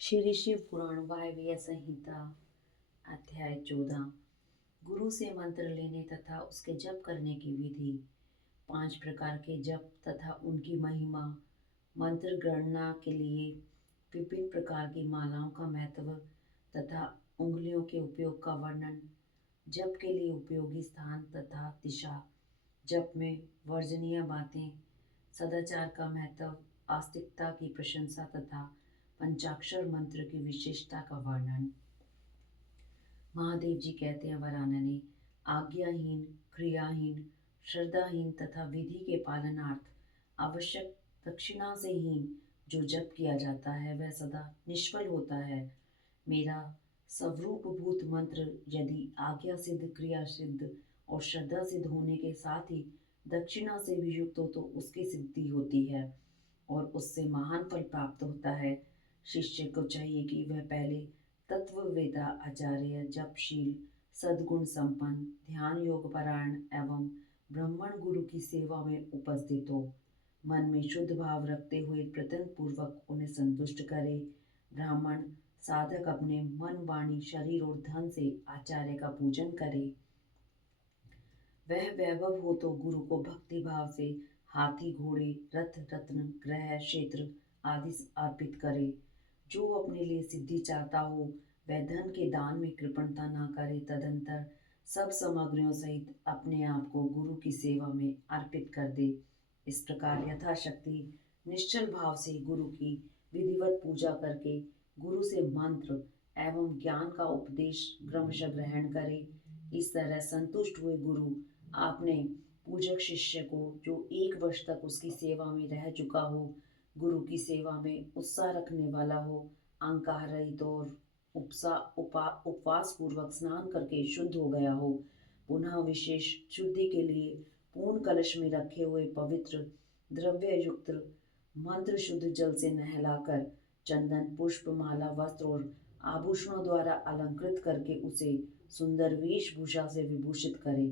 श्री शिव पुराण वायव्य संहिता अध्याय 14। गुरु से मंत्र लेने तथा उसके जप करने की विधि। 5 प्रकार के जप तथा उनकी महिमा। मंत्र गणना के लिए विभिन्न प्रकार की मालाओं का महत्व तथा उंगलियों के उपयोग का वर्णन। जप के लिए उपयोगी स्थान तथा दिशा। जप में वर्जनीय बातें। सदाचार का महत्व, आस्तिकता की प्रशंसा तथा पंचाक्षर मंत्र की विशेषता का वर्णन। महादेव जी कहते हैं वरानने, आज्ञाहीन, क्रियाहीन, श्रद्धाहीन तथा विधि के पालनार्थ आवश्यक दक्षिणा से हीन जो जप किया जाता है वह सदा निष्फल होता है। मेरा स्वरूपभूत मंत्र यदि आज्ञा सिद्ध, क्रिया सिद्ध और श्रद्धा सिद्ध होने के साथ ही दक्षिणा से भी युक्त हो तो उसकी सिद्धि होती है और उससे महान फल प्राप्त होता है। शिष्य को चाहिए कि वह पहले तत्ववेदा, आचार्य, जपशील, सद्गुण संपन्न, ध्यान योग परायण एवं ब्राह्मण गुरु की सेवा में उपस्थित हो। मन में शुद्ध भाव रखते हुए प्रयत्न पूर्वक उन्हें संतुष्ट करे। ब्राह्मण साधक अपने मन, वाणी, शरीर और धन से आचार्य का पूजन करे। वह वैभव हो तो गुरु को भक्ति भाव से हाथी, घोड़े, रथ, रत्न, ग्रह, क्षेत्र आदि अर्पित करे। जो अपने लिए सिद्धि चाहता हो वह धन के दान में कृपणता न करे, तदंतर सब सामग्रियों सहित अपने आप को गुरु की सेवा में अर्पित कर दे। इस प्रकार यथाशक्ति निश्चल भाव से गुरु की विधिवत पूजा करके गुरु से मंत्र एवं ज्ञान का उपदेश क्रमशः ग्रहण करे। इस तरह संतुष्ट हुए गुरु आपने पूजक शिष्य को जो 1 वर्ष तक उसकी सेवा में रह चुका हो, गुरु की सेवा में उत्साह रखने वाला हो, अहंकार रहित और उपवास पूर्वक स्नान करके शुद्ध हो गया हो, पुनः विशेष शुद्धि के लिए पूर्ण कलश में रखे हुए पवित्र द्रव्य युक्त मंत्र शुद्ध जल से नहलाकर चंदन, पुष्प, माला, वस्त्र और आभूषणों द्वारा अलंकृत करके उसे सुंदर वेशभूषा से विभूषित करे।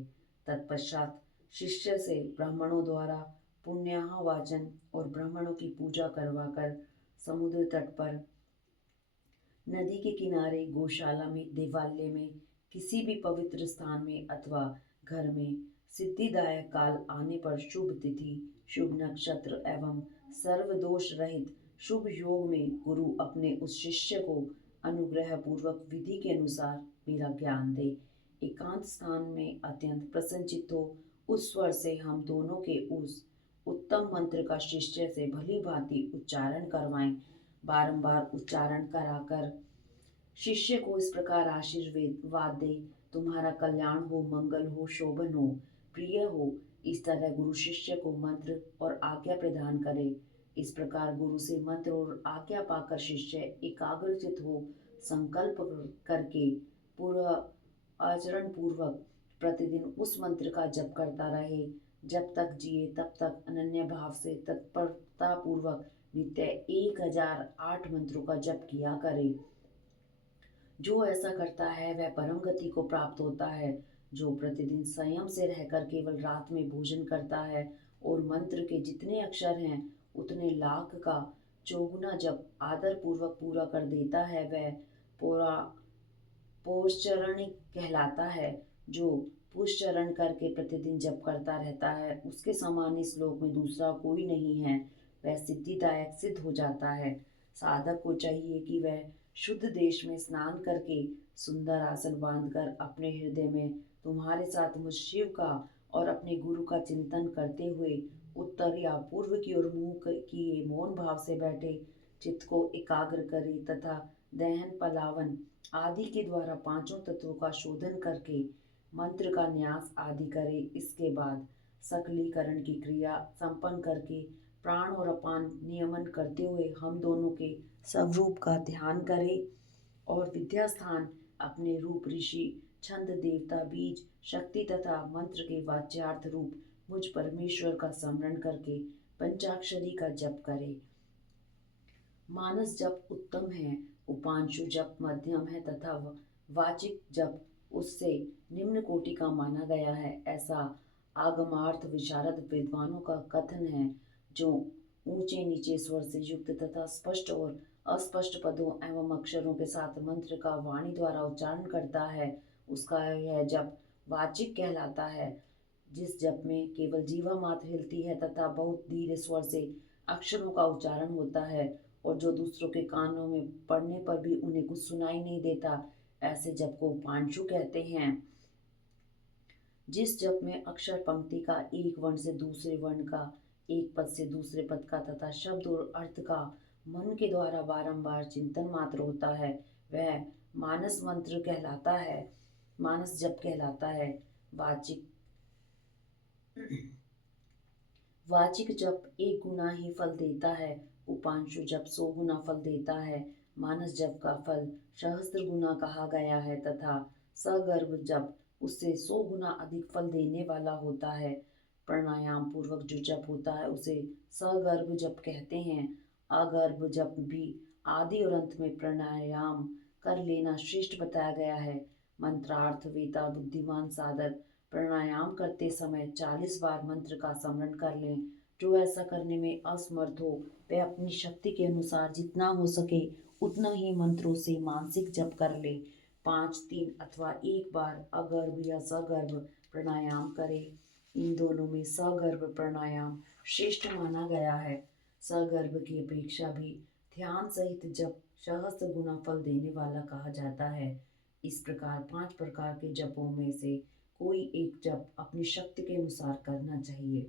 तत्पश्चात शिष्य से ब्राह्मणों द्वारा पुण्याह वाचन और ब्राह्मणों की पूजा करवाकर समुद्र तट पर, नदी के किनारे, गौशाला में, देवालय में, किसी भी पवित्र स्थान में अथवा घर में सिद्धिदायक काल आने पर शुभ तिथि, शुभ नक्षत्र एवं सर्व दोष रहित शुभ योग में गुरु अपने उस शिष्य को अनुग्रह पूर्वक विधि के अनुसार मेरा ज्ञान दे। एकांत स्थान में अत्यंत प्रसन्नचित्त हो उस स्वर से हम दोनों के उस उत्तम मंत्र का शिष्य से भली भांति उच्चारण करवाएं। बारंबार उच्चारण कराकर शिष्य को इस प्रकार आशीर्वाद दे, तुम्हारा कल्याण हो, मंगल हो, शोभन हो, प्रिय हो। इस तरह गुरु शिष्य को मंत्र और आज्ञा प्रदान करे। इस प्रकार गुरु से मंत्र और आज्ञा पाकर शिष्य एकाग्रचित हो संकल्प करके पूरा आचरण पूर्वक प्रतिदिन उस मंत्र का जप करता रहे। जब तक जिए तब तक अनन्य भाव से तत्परता पूर्वक नित्य 1008 मंत्रों का जप किया करे। जो ऐसा करता है वह परम गति को प्राप्त होता है। जो प्रतिदिन संयम से रहकर केवल रात में भोजन करता है और मंत्र के जितने अक्षर हैं उतने लाख का चौगुना जप आदर पूर्वक पूरा कर देता है वह पूरा पौश्चरणिक कहलाता है। जो पुष्चरण करके प्रतिदिन जप करता रहता है उसके समान इस लोक में दूसरा कोई नहीं है। वह सिद्धिदायक सिद्ध हो जाता है। साधक को चाहिए कि वह शुद्ध देश में स्नान करके सुंदर आसन बांधकर अपने हृदय में तुम्हारे साथ मुझ शिव का और अपने गुरु का चिंतन करते हुए उत्तर या पूर्व की ओर मुंह किए मौन भाव से बैठे चित्त को एकाग्र करे तथा दहन, पलावन आदि के द्वारा 5 तत्वों का शोधन करके मंत्र का न्यास आदि करे। इसके बाद सकलीकरण की क्रिया संपन्न करके प्राण और अपान नियमन करते हुए हम दोनों के स्वरूप का ध्यान करे और विद्या स्थान अपने रूप, ऋषि, छंद, देवता, बीज, शक्ति तथा मंत्र के वाच्यार्थ रूप मुझ परमेश्वर का स्मरण करके पंचाक्षरी का जप करे। मानस जप उत्तम है, उपांशु जप मध्यम है तथा वाचिक जप उससे निम्न कोटि का माना गया है। ऐसा आगमार्थ विशारद विद्वानों का कथन है। जो ऊंचे नीचे स्वर से युक्त तथा स्पष्ट और अस्पष्ट पदों एवं अक्षरों के साथ मंत्र का वाणी द्वारा उच्चारण करता है, उसका यह जप वाचिक कहलाता है। जिस जप में केवल जीवा मात्र हिलती है तथा बहुत धीरे स्वर से अक्षरों का उच्चारण होता है और जो दूसरों के कानों में पड़ने पर भी उन्हें कुछ सुनाई नहीं देता, ऐसे जप को उपांशु कहते हैं। जिस जप में अक्षर पंक्ति का एक वर्ण से दूसरे वर्ण का, एक पद से दूसरे पद का तथा शब्द और अर्थ का मन के द्वारा बारंबार चिंतन मात्र होता है, वह मानस मंत्र कहलाता है, मानस जप कहलाता है। वाचिक वाचिक जप एक गुना ही फल देता है, उपांशु जप 100 गुना फल देता है। मानस जप का फल सहस्त्र गुना कहा गया है तथा सगर्भ जप उससे 100 गुना अधिक फल देने वाला होता है। प्राणायाम पूर्वक जो जप होता है उसे सगर्भ जप कहते हैं। अगर्भ जप भी आदि और अंत में प्राणायाम कर लेना श्रेष्ठ बताया गया है। मंत्रार्थ वेता बुद्धिमान साधक प्राणायाम करते समय 40 बार मंत्र का स्मरण कर लें। जो ऐसा करने में असमर्थ हो वह अपनी शक्ति के अनुसार जितना हो सके उतना ही मंत्रों से मानसिक जप कर ले। 5, 3 अथवा 1 बार अगर्भ या सगर्भ प्राणायाम करे। इन दोनों में सगर्भ प्राणायाम श्रेष्ठ माना गया है। सगर्भ की अपेक्षा भी ध्यान सहित जप सहस्त्र गुना फल देने वाला कहा जाता है। इस प्रकार 5 प्रकार के जपों में से कोई एक जप अपनी शक्ति के अनुसार करना चाहिए।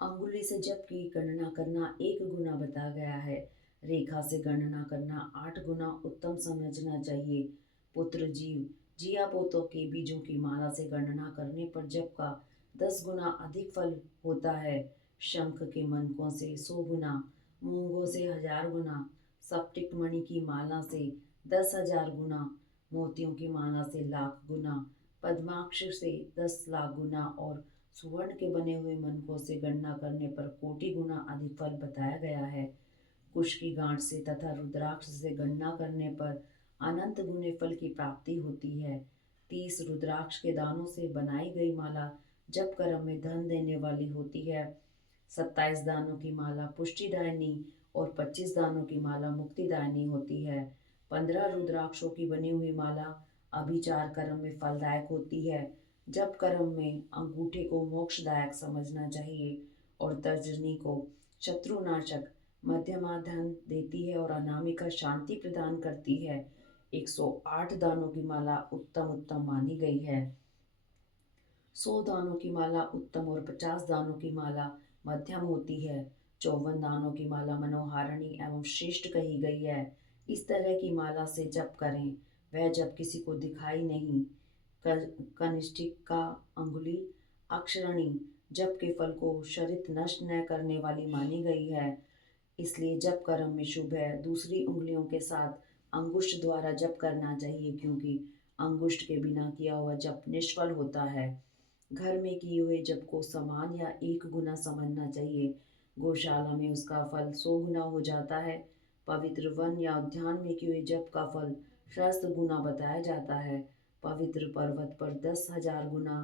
अंगुली से जप की गणना करना 1 गुना बताया गया है। रेखा से गणना करना 8 गुना उत्तम समझना चाहिए। पुत्र जीव जिया पोतों के बीजों की माला से गणना करने पर जप का 10 गुना अधिक फल होता है। शंख के मनकों से 100 गुना, मूंगों से 1000 गुना, सप्टिक मणि की माला से 10,000 गुना, मोतियों की माला से लाख गुना, पद्माक्ष से 10 लाख गुना और सुवर्ण के बने हुए मनकों से गणना करने पर कोटि गुना अधिक फल बताया गया है। कुश की गांठ से तथा रुद्राक्ष से गणना करने पर अनंत गुने फल की प्राप्ति होती है। 30 रुद्राक्ष के दानों से बनाई गई माला जप कर्म में धन देने वाली होती है। 27 दानों की माला पुष्टिदायिनी और 25 दानों की माला मुक्तिदायिनी होती है। 15 रुद्राक्षों की बनी हुई माला अभिचार कर्म में फलदायक होती है। जप कर्म में अंगूठे को मोक्षदायक समझना चाहिए और तर्जनी को शत्रुनाशक, मध्यमा धन देती है और अनामिका शांति प्रदान करती है। 108 दानों की माला उत्तम उत्तम मानी गई है। 100 दानों की माला उत्तम और 50 दानों की माला मध्यम होती है। 54 दानों की माला मनोहारिणी एवं श्रेष्ठ कही गई है। इस तरह की माला से जप करें, वह जप किसी को दिखाई नहीं। कनिष्ठिका अंगुली अक्षरणी जप के फल को शरित नष्ट न करने वाली मानी गई है, इसलिए जप कर्म में शुभ है। दूसरी उंगलियों के साथ अंगुष्ठ द्वारा जप करना चाहिए क्योंकि अंगुष्ठ के बिना किया हुआ जप निष्फल होता है। घर में किए हुए जप को समान या 1 गुना समझना चाहिए। गौशाला में उसका फल 100 गुना हो जाता है। पवित्र वन या उद्यान में किए हुए जप का फल सहस्त्र गुना बताया जाता है। पवित्र पर्वत पर 10,000 गुना,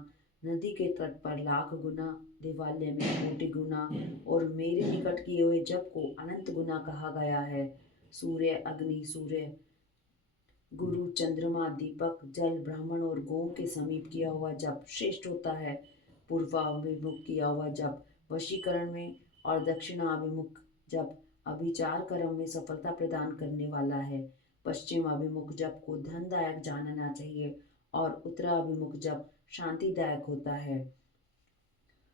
नदी के तट पर लाख गुना, देवालय में कोटि गुना और मेरे निकट किए हुए जप को अनंत गुना कहा गया है। सूर्य, अग्नि, सूर्य, गुरु, चंद्रमा, दीपक, जल, ब्राह्मण और गौ के समीप किया हुआ जप श्रेष्ठ होता है। पूर्वाभिमुख किया हुआ जप वशीकरण में और दक्षिणाभिमुख जप अभिचार कर्म में सफलता प्रदान करने वाला है। पश्चिम अभिमुख जप को धनदायक जानना चाहिए और उत्तराभिमुख जप शांतिदायक होता है।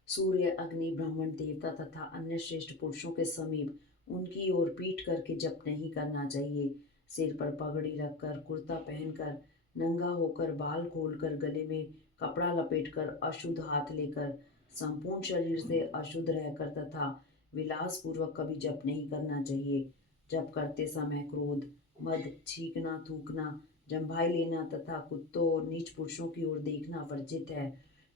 सूर्य, अग्नि, ब्राह्मण, देवता तथा अन्य श्रेष्ठ पुरुषों के समीप उनकी ओर पीठ करके जप नहीं करना चाहिए। सिर पर पगड़ी रखकर, कुर्ता पहनकर, नंगा होकर, बाल खोलकर, गले में कपड़ा लपेटकर, अशुद्ध हाथ लेकर, संपूर्ण शरीर से अशुद्ध रहकर तथा विलास पूर्वक कभी जप नहीं करना चाहिए। जप करते समय क्रोध, मद, छींकना, थूकना, जम्भाई लेना तथा कुत्तों और नीच पुरुषों की ओर देखना वर्जित है।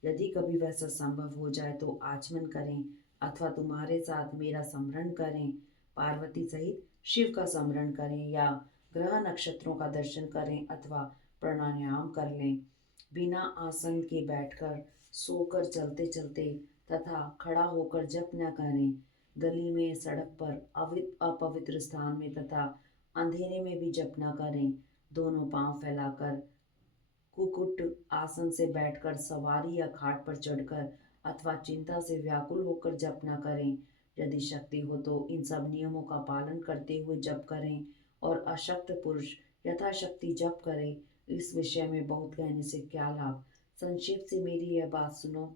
यदि कभी वैसा संभव हो जाए तो आचमन करें अथवा तुम्हारे साथ मेरा स्मरण करें, पार्वती सहित शिव का स्मरण करें या ग्रह नक्षत्रों का दर्शन करें अथवा प्राणायाम कर लें। बिना आसन के बैठकर, सोकर, चलते चलते तथा खड़ा होकर जप न करें। गली में, सड़क पर, अपवित्र स्थान में तथा अंधेरे में भी जप न करें। दोनों पांव फैलाकर कुकुट आसन से बैठकर, सवारी या खाट पर चढ़कर अथवा चिंता से व्याकुल होकर जप न करें। यदि शक्ति हो तो इन सब नियमों का पालन करते हुए जप करें और अशक्त पुरुष यथाशक्ति जप करें। इस विषय में बहुत कहने से क्या लाभ। संक्षेप से मेरी यह बात सुनो।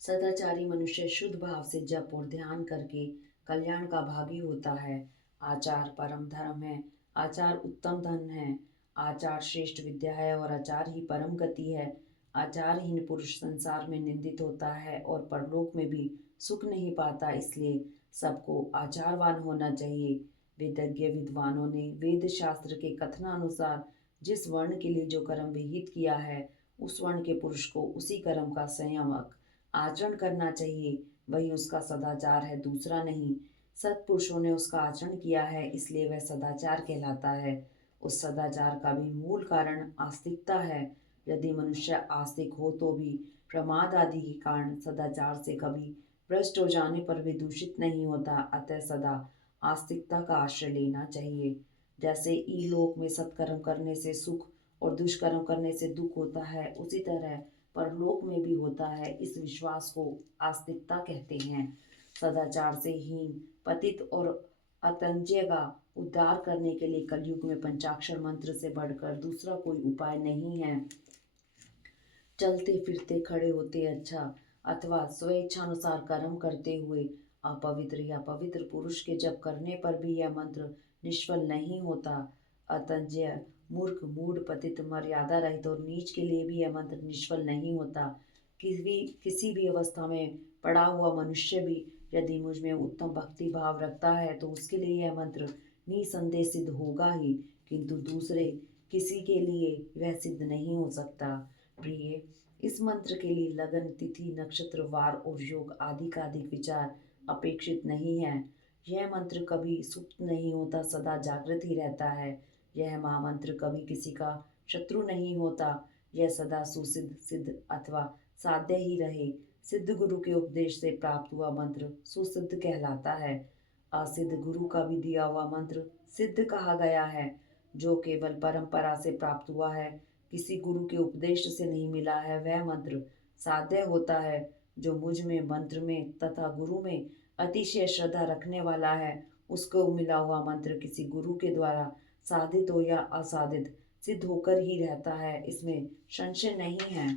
सदाचारी मनुष्य शुद्ध भाव से जप और ध्यान करके कल्याण का भागी होता है। आचार परम धर्म है, आचार उत्तम धन है, आचार श्रेष्ठ विद्या है और आचार ही परम गति है। आचारहीन पुरुष संसार में निंदित होता है और परलोक में भी सुख नहीं पाता। इसलिए सबको आचारवान होना चाहिए। वेदज्ञ विद्वानों ने वेद शास्त्र के कथनानुसार जिस वर्ण के लिए जो कर्म विहित किया है, उस वर्ण के पुरुष को उसी कर्म का संयमक आचरण करना चाहिए। वही उसका सदाचार है, दूसरा नहीं। सत्पुरुषों ने उसका आचरण किया है, इसलिए वह सदाचार कहलाता है। उस सदाचार का भी मूल कारण आस्तिकता है। यदि मनुष्य आस्तिक हो तो भी प्रमाद आदि के कारण सदाचार से कभी भ्रष्ट हो जाने पर भी दूषित नहीं होता। अतः सदा आस्तिकता का आश्रय लेना चाहिए। जैसे इलोक में सत्कर्म करने से सुख और दुष्कर्म करने से दुख होता है, उसी तरह परलोक में भी होता है। इस विश्वास को आस्तिकता कहते हैं। सदाचार से हीन, पतित और अतंज्य का उद्धार करने के लिए कलयुग में पंचाक्षर मंत्र से बढ़कर दूसरा कोई उपाय नहीं है। चलते फिरते खड़े होते अच्छा अथवा स्वेच्छानुसार कर्म करते हुए अपवित्र या पवित्र पुरुष के जप करने पर भी यह मंत्र निष्फल नहीं होता। अतंज्य, मूर्ख, मूढ़, पतित, मर्यादा रहित और नीच के लिए भी यह मंत्र निष्फल नहीं होता। किसी भी अवस्था में पड़ा हुआ मनुष्य भी यदि मुझ में उत्तम भक्ति भाव रखता है तो उसके लिए यह मंत्र निसंदेह सिद्ध होगा ही, किंतु दूसरे किसी के लिए वह सिद्ध नहीं हो सकता। प्रिय, इस मंत्र के लिए लगन, तिथि, नक्षत्र, वार और योग आदि का अधिक विचार अपेक्षित नहीं है। यह मंत्र कभी सुप्त नहीं होता, सदा जागृत ही रहता है। यह महामंत्र कभी किसी का शत्रु नहीं होता। यह सदा सुसिद्ध, सिद्ध अथवा साध्य ही रहे। सिद्ध गुरु के उपदेश से प्राप्त हुआ मंत्र सुसिद्ध कहलाता है। असिद्ध गुरु का भी दिया हुआ मंत्र सिद्ध कहा गया है। जो केवल परंपरा से प्राप्त हुआ है, किसी गुरु के उपदेश से नहीं मिला है, वह मंत्र साध्य होता है। जो मुझ में, मंत्र में तथा गुरु में अतिशय श्रद्धा रखने वाला है, उसको मिला हुआ मंत्र किसी गुरु के द्वारा साधित हो या असाधित सिद्ध होकर ही रहता है, इसमें संशय नहीं है।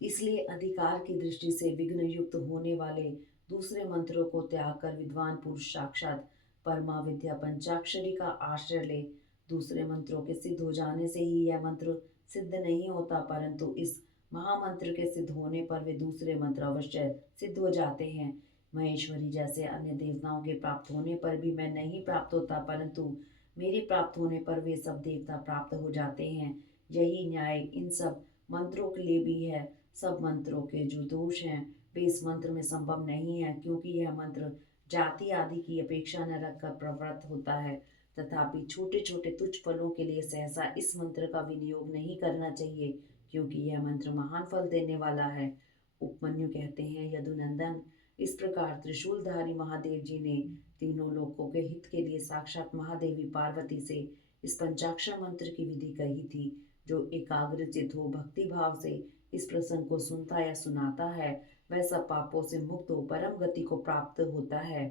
इसलिए अधिकार की दृष्टि से विघ्न युक्त होने वाले दूसरे मंत्रों को त्याग कर विद्वान पुरुष साक्षात परमा विद्या पंचाक्षरी का आश्रय ले। दूसरे मंत्रों के सिद्ध हो जाने से ही यह मंत्र सिद्ध नहीं होता, परंतु इस महामंत्र के सिद्ध होने पर वे दूसरे मंत्र अवश्य सिद्ध हो जाते हैं। महेश्वरी जैसे अन्य देवताओं के प्राप्त होने पर भी मैं नहीं प्राप्त होता, परंतु मेरे प्राप्त होने पर वे सब देवता प्राप्त हो जाते हैं। यही न्याय इन सब मंत्रों के लिए भी है। सब मंत्रों के जो दोष हैं वे इस मंत्र में संभव नहीं है, क्योंकि यह मंत्र जाति आदि की अपेक्षा न रखकर प्रवृत्त होता है। तथापि छोटे छोटे तुच्छ फलों के लिए सहसा इस मंत्र का विनियोग नहीं करना चाहिए, क्योंकि यह मंत्र महान फल देने वाला है। उपमन्यु कहते हैं, यदुनंदन, इस प्रकार त्रिशूलधारी महादेव जी ने तीनों लोकों के हित के लिए साक्षात महादेवी पार्वती से इस पंचाक्षर मंत्र की विधि कही थी। जो एकाग्रचित हो, भक्ति भाव से इस प्रसंग को सुनता या सुनाता है, वह सब पापों से मुक्त हो परम गति को प्राप्त होता है।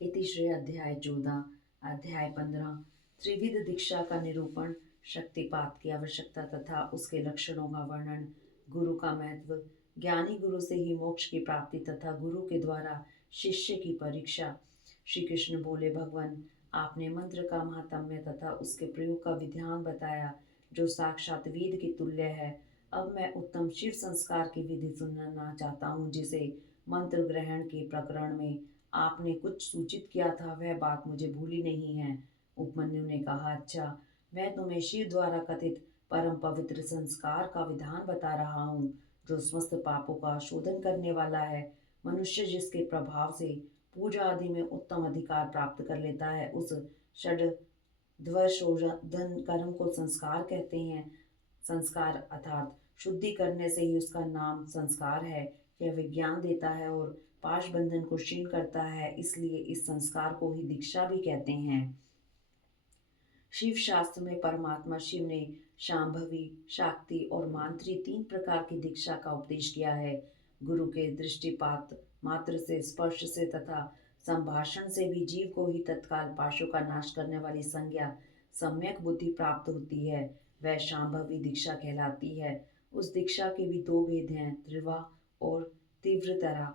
इति श्री अध्याय 14। अध्याय 15 त्रिविध दीक्षा का निरूपण, शक्तिपात की आवश्यकता तथा उसके लक्षणों का वर्णन, गुरु का महत्व, ज्ञानी गुरु से ही मोक्ष की प्राप्ति तथा गुरु के द्वारा शिष्य की परीक्षा। श्री कृष्ण बोले, भगवान, आपने मंत्र का महात्म्य तथा उसके प्रयोग का विधान बताया, जो साक्षात वेद के तुल्य है। अब मैं उत्तम शिव संस्कार की विधि सुनना चाहता हूँ, जिसे मंत्र ग्रहण के प्रकरण में आपने कुछ सूचित किया था, वह बात मुझे भूली नहीं है। उपमन्यु ने कहा, अच्छा, मैं तुम्हें शिव द्वारा कथित परम पवित्र संस्कार का विधान बता रहा हूँ, जो समस्त पापों का शोधन करने वाला है। मनुष्य जिसके प्रभाव से पूजा आदि में उत्तम अधिकार प्राप्त कर लेता है, उस षड्ध्वशोधन कर्म को संस्कार कहते हैं। संस्कार अर्थात शुद्धि करने से ही उसका नाम संस्कार है। यह विज्ञान देता है और पाश बंधन को क्षीण करता है, इसलिए इस संस्कार को ही दीक्षा भी कहते हैं। शिव शास्त्र में परमात्मा शिव ने शांभवी, शाक्ति और मांत्री 3 प्रकार की दीक्षा का उपदेश किया है। गुरु के दृष्टिपात मात्र से, स्पर्श से तथा संभाषण से भी जीव को ही तत्काल पाशों का नाश करने वाली संज्ञा सम्यक बुद्धि प्राप्त होती है। वह शांभवी दीक्षा कहलाती है। उस दीक्षा के भी 2 भेद हैं, त्रिवा और तीव्रतरा।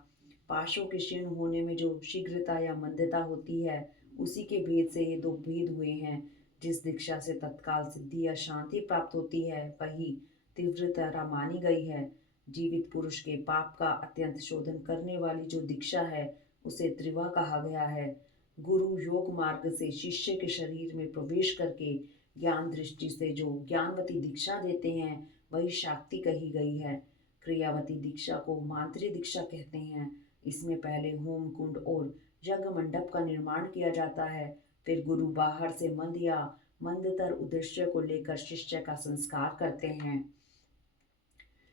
पाशों के क्षीण होने में जो शीघ्रता या मंदता होती है, उसी के भेद से ये 2 भेद हुए हैं। जिस दीक्षा से तत्काल सिद्धि या शांति प्राप्त होती है, वही तीव्रतरा मानी गई है। जीवित पुरुष के पाप का अत्यंत शोधन करने वाली जो दीक्षा है, उसे त्रिवा कहा गया है। गुरु योग मार्ग से शिष्य के शरीर में प्रवेश करके ज्ञान दृष्टि से जो ज्ञानवती दीक्षा देते हैं, वही शाक्ति कही गई है। क्रियावती दीक्षा को मांत्री दीक्षा कहते हैं। इसमें पहले होम कुंड और यज्ञ मंडप का निर्माण किया जाता है। फिर गुरु बाहर से मंद या मंदतर उद्देश्य को लेकर शिष्य का संस्कार करते हैं।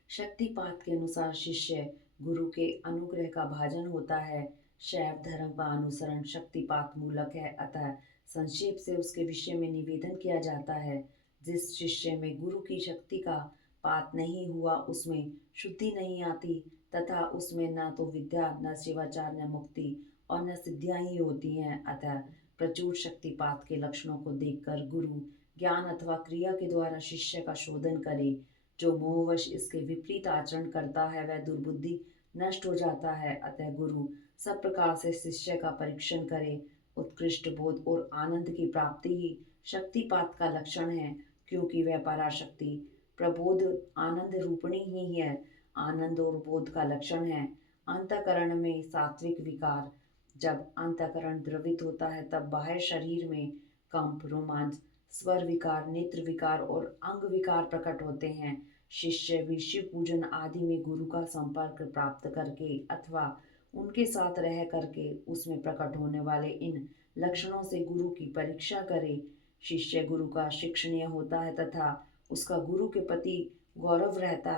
शक्तिपात के अनुसार शिष्य गुरु के अनुग्रह का भाजन होता है। शैव धर्म का अनुसरण शक्तिपात मूलक है, अतः संक्षेप से उसके विषय में निवेदन किया जाता है। जिस शिष्य में गुरु की शक्ति का पात नहीं हुआ, उसमें शुद्धि नहीं आती तथा उसमें न तो विद्या, न शिवाचार, न मुक्ति और न सिद्धियां ही होती हैं। अतः प्रचुर शक्तिपात के लक्षणों को देखकर गुरु ज्ञान अथवा क्रिया के द्वारा शिष्य का शोधन करे। जो मोहवश इसके विपरीत आचरण करता है, वह दुर्बुद्धि नष्ट हो जाता है। अतः गुरु सब प्रकार से शिष्य का परीक्षण करे। उत्कृष्ट बोध और आनंद की प्राप्ति ही शक्तिपात का लक्षण है, क्योंकि वह पराशक्ति प्रबोध आनंद रूपणी ही है। आनंद और बोध का लक्षण है अंतःकरण में सात्विक विकार। जब अंतःकरण द्रवित होता है, तब बाह्य शरीर में कंप, रोमांच, स्वर विकार, नेत्र विकार और अंग विकार प्रकट होते हैं। शिष्य भी शिव पूजन आदि में गुरु का संपर्क प्राप्त करके अथवा उनके साथ रह करके उसमें प्रकट होने वाले इन लक्षणों से गुरु की परीक्षा करे। शिष्य गुरु का शिक्षणीय होता है तथा उसका गुरु के प्रति गौरव रहता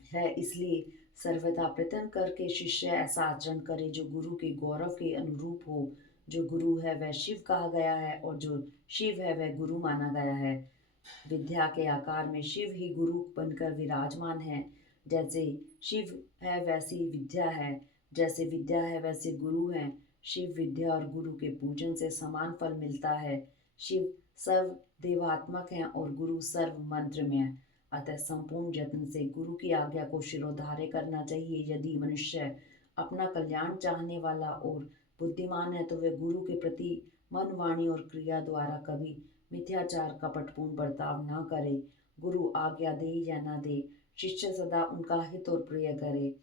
है, इसलिए सर्वदा प्रयत्न करके शिष्य ऐसा आचरण करे जो गुरु के गौरव के अनुरूप हो। जो गुरु है वह शिव कहा गया है और जो शिव है वह गुरु माना गया है। विद्या के आकार में शिव ही गुरु बनकर विराजमान है। जैसे शिव है वैसी विद्या है, जैसे विद्या है वैसे गुरु हैं। शिव विद्या और गुरु के पूजन से समान फल मिलता है। शिव सर्व देवात्मक हैं और गुरु सर्व मंत्र में है। अतः संपूर्ण यत्न से गुरु की आज्ञा को शिरोधार्य करना चाहिए। यदि मनुष्य अपना कल्याण चाहने वाला और बुद्धिमान है, तो वह गुरु के प्रति मन, वाणी और क्रिया द्वारा कभी मिथ्याचार, कपटपूर्ण बर्ताव न करे। गुरु आज्ञा दे या न दे, शिष्य सदा उनका हित और प्रिय करे।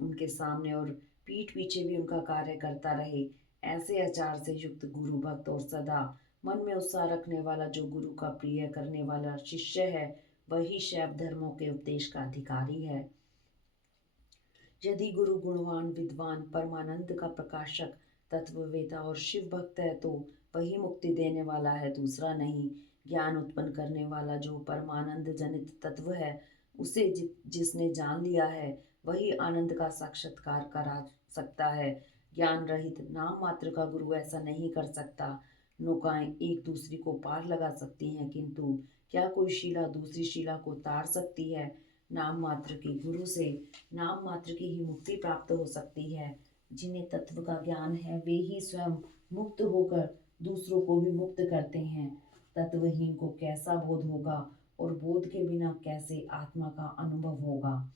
उनके सामने और पीठ पीछे भी उनका कार्य करता रहे। ऐसे आचार से युक्त गुरु भक्त और सदा मन में उत्साह रखने वाला जो गुरु का प्रिय करने वाला शिष्य है, वही शैव धर्मों के उपदेश का अधिकारी है। यदि गुरु गुणवान, विद्वान, परमानंद का प्रकाशक, तत्ववेता और शिव भक्त है, तो वही मुक्ति देने वाला है, दूसरा नहीं। ज्ञान उत्पन्न करने वाला जो परमानंद जनित तत्व है, उसे जिसने जान लिया है, वही आनंद का साक्षात्कार करा सकता है। ज्ञान रहित नाम मात्र का गुरु ऐसा नहीं कर सकता। नौकाएं एक दूसरी को पार लगा सकती हैं, किंतु क्या कोई शिला दूसरी शिला को तार सकती है? नाम मात्र के गुरु से नाम मात्र की ही मुक्ति प्राप्त हो सकती है। जिन्हें तत्व का ज्ञान है, वे ही स्वयं मुक्त होकर दूसरों को भी मुक्त करते हैं। तत्वहीन को कैसा बोध होगा और बोध के बिना कैसे आत्मा का अनुभव होगा?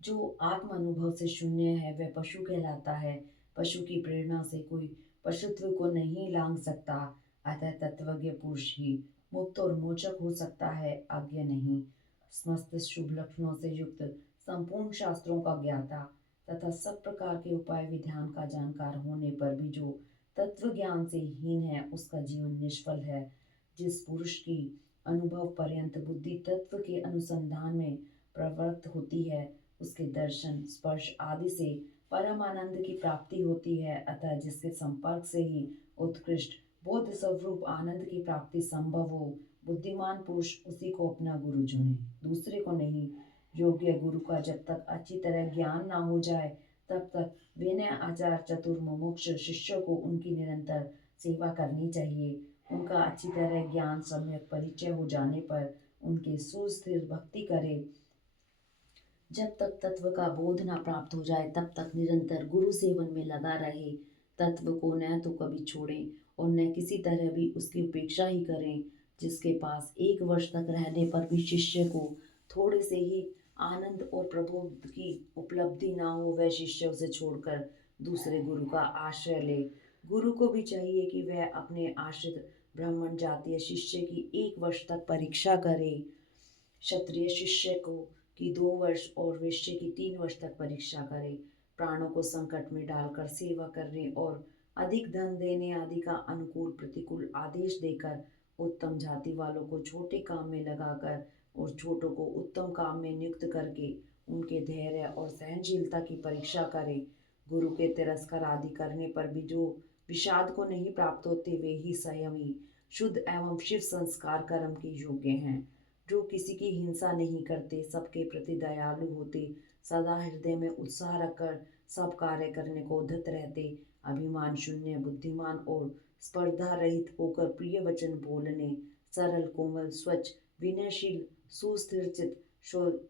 जो आत्म अनुभव से शून्य है, वह पशु कहलाता है। पशु की प्रेरणा से कोई पशुत्व को नहीं लांघ सकता। अतः तत्वज्ञ पुरुष ही मुक्त और मोचक हो सकता है, अज्ञ नहीं। समस्त शुभ लक्षणों से युक्त, संपूर्ण शास्त्रों का ज्ञाता तथा सब प्रकार के उपाय विधान का जानकार होने पर भी जो तत्व ज्ञान से हीन है, उसका जीवन निष्फल है। जिस पुरुष की अनुभव पर्यंत बुद्धि तत्व के अनुसंधान में प्रवृत्त होती है, उसके दर्शन, स्पर्श आदि से परम आनंद की प्राप्ति होती है। अतः जिसके संपर्क से ही उत्कृष्ट बोध स्वरूप आनंद की प्राप्ति संभव हो, बुद्धिमान पुरुष उसी को अपना गुरु चुने, दूसरे को नहीं। योग्य गुरु का जब तक अच्छी तरह ज्ञान ना हो जाए, तब तक विनय आचार चतुर मुमुक्ष शिष्यों को उनकी निरंतर सेवा करनी चाहिए। उनका अच्छी तरह ज्ञान सम्यक परिचय हो जाने पर उनके सुस्थिर भक्ति करे। जब तक तत्व का बोध न प्राप्त हो जाए तब तक निरंतर गुरु सेवन में लगा रहे। तत्व को न तो कभी छोड़ें और न किसी तरह भी उसकी उपेक्षा ही करें। जिसके पास 1 वर्ष तक रहने पर भी शिष्य को थोड़े से ही आनंद और प्रबोध की उपलब्धि ना हो, वह शिष्य उसे छोड़कर दूसरे गुरु का आश्रय ले। गुरु को भी चाहिए कि वह अपने आश्रित ब्राह्मण जातीय शिष्य की 1 वर्ष तक परीक्षा करे। क्षत्रिय शिष्य को की 2 वर्ष और वैश्य की 3 वर्ष तक परीक्षा करे। प्राणों को संकट में डालकर सेवा करने और अधिक धन देने आदि का अनुकूल प्रतिकूल आदेश देकर उत्तम जाति वालों को छोटे काम में लगाकर और छोटों को उत्तम काम में नियुक्त करके उनके धैर्य और सहनशीलता की परीक्षा करे। गुरु के तिरस्कार आदि करने पर भी जो विषाद को नहीं प्राप्त होते वे ही संयमी शुद्ध एवं शिव संस्कार कर्म के योग्य हैं। जो किसी की हिंसा नहीं करते, सबके प्रति दयालु होते, सदा हृदय में उत्साह रखकर सब कार्य करने को उद्यत रहते, अभिमान शून्य, बुद्धिमान और स्पर्धा रहित होकर प्रिय वचन बोलने, सरल कोमल स्वच्छ विनयशील सुस्थिर चित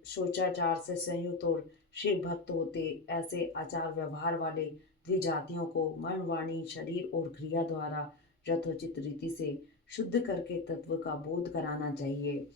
शोचाचार से संयुक्त और शिव भक्त होते, ऐसे आचार व्यवहार वाले द्विजातियों को मन वाणी शरीर और क्रिया द्वारा यथोचित रीति से शुद्ध करके तत्व का बोध कराना चाहिए।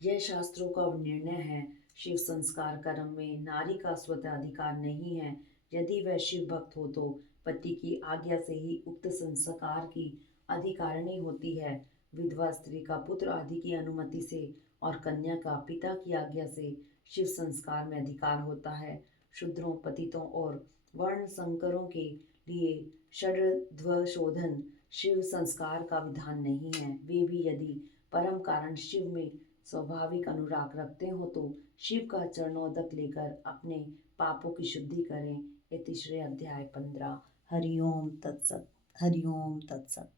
यह शास्त्रों का निर्णय है। शिव संस्कार कर्म में नारी का स्वतः अधिकार नहीं है। यदि वह शिव भक्त हो तो पति की आज्ञा से ही उक्त संस्कार की अधिकारिणी होती है। विधवा स्त्री का पुत्र आदि की अनुमति से और कन्या का पिता की आज्ञा से शिव संस्कार में अधिकार होता है। शूद्रों, पतितों और वर्ण संकरों के लिए षड्ध्वशोधन शिव संस्कार का विधान नहीं है। वे भी यदि परम कारण शिव में स्वाभाविक अनुराग रखते हो तो शिव का चरणोदक लेकर अपने पापों की शुद्धि करें। इति श्री अध्याय 15। हरिओम तत्सत। हरिओम तत्सत।